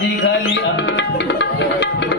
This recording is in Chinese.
一颗粒啊